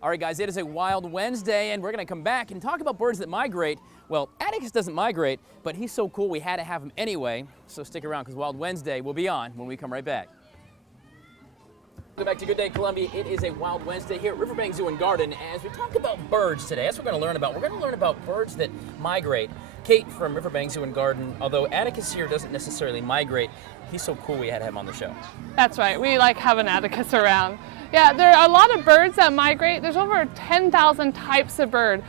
All right, guys, it is a wild Wednesday, and we're going to come back and talk about birds that migrate. Well, Atticus doesn't migrate, but he's so cool we had to have him anyway. So stick around, because Wild Wednesday will be on when we come right back. Welcome back to Good Day Columbia. It is a Wild Wednesday here at Riverbanks Zoo and Garden as we talk about birds today. That's what we're going to learn about. We're going to learn about birds that migrate. Kate from Riverbanks Zoo and Garden, although Atticus here doesn't necessarily migrate, he's so cool we had to have him on the show. That's right. We like having Atticus around. Yeah, there are a lot of birds that migrate. There's over 10,000 types of bird,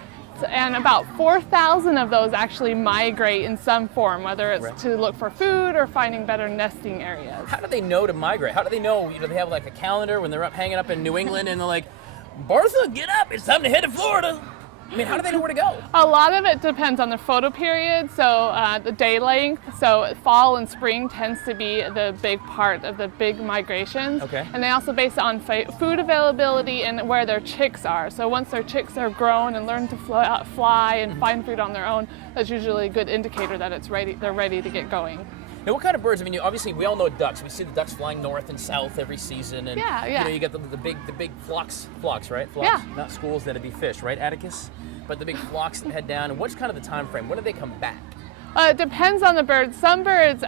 and about 4,000 of those actually migrate in some form, whether it's to look for food or finding better nesting areas. How do they know to migrate? How do they know? They have like a calendar when they're up hanging up in New England and they're like, Bertha, get up, it's time to head to Florida. I mean, how do they know where to go? A lot of it depends on the photo period, so the day length. So fall and spring tends to be the big part of the big migrations. Okay. And they also base it on food availability and where their chicks are. So once their chicks are grown and learn to fly and find food on their own, that's usually a good indicator that they're ready to get going. Now, what kind of birds? I mean, obviously, we all know ducks. We see the ducks flying north and south every season, and you get the big flocks, right? Flocks, yeah. Not schools, that'd be fish, right, Atticus? But the big flocks that head down. And what's kind of the time frame? When do they come back? It depends on the bird. Some birds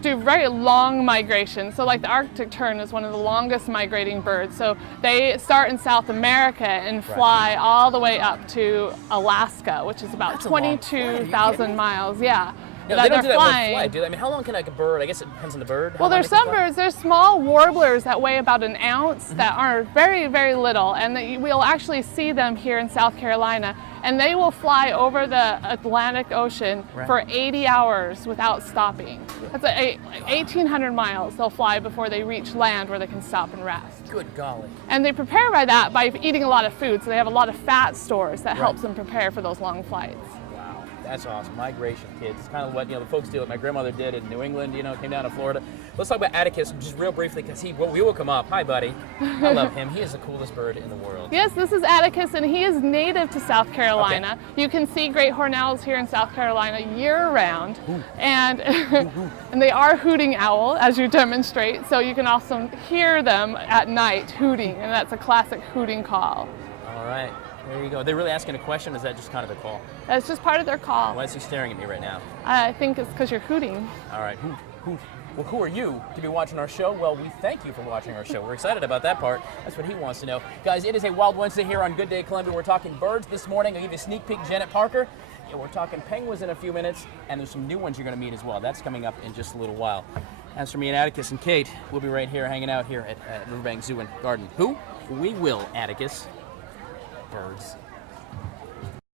do very long migrations. So like the Arctic tern is one of the longest migrating birds. So they start in South America and fly all the way up to Alaska, which is about 22,000 miles. Yeah. No, they don't do that with flight, do they? I mean, how long can like a bird? I guess it depends on the bird. Well, there's some birds. There's small warblers that weigh about an ounce that are very, very little, and we'll actually see them here in South Carolina, and they will fly over the Atlantic Ocean for 80 hours without stopping. That's 1,800 miles they'll fly before they reach land where they can stop and rest. Good golly. And they prepare by eating a lot of food, so they have a lot of fat stores that helps them prepare for those long flights. That's awesome. Migration, kids. It's kind of what the folks do. What my grandmother did in New England. Came down to Florida. Let's talk about Atticus just real briefly, because we will come up. Hi, buddy. I love him. He is the coolest bird in the world. Yes, this is Atticus, and he is native to South Carolina. Okay. You can see great horned owls here in South Carolina year-round, and and they are hooting owl, as you demonstrate. So you can also hear them at night hooting, and that's a classic hooting call. All right. There you go. Are they really asking a question, or is that just kind of a call? That's just part of their call. Why is he staring at me right now? I think it's because you're hooting. All right. Well, who are you to be watching our show? Well, we thank you for watching our show. We're excited about that part. That's what he wants to know. Guys, it is a Wild Wednesday here on Good Day Columbia. We're talking birds this morning. I'll give you a sneak peek, Janet Parker. Yeah, we're talking penguins in a few minutes, and there's some new ones you're going to meet as well. That's coming up in just a little while. As for me and Atticus and Kate, we'll be right here hanging out here at Riverbanks Zoo and Garden. Who? We will, Atticus. Birds.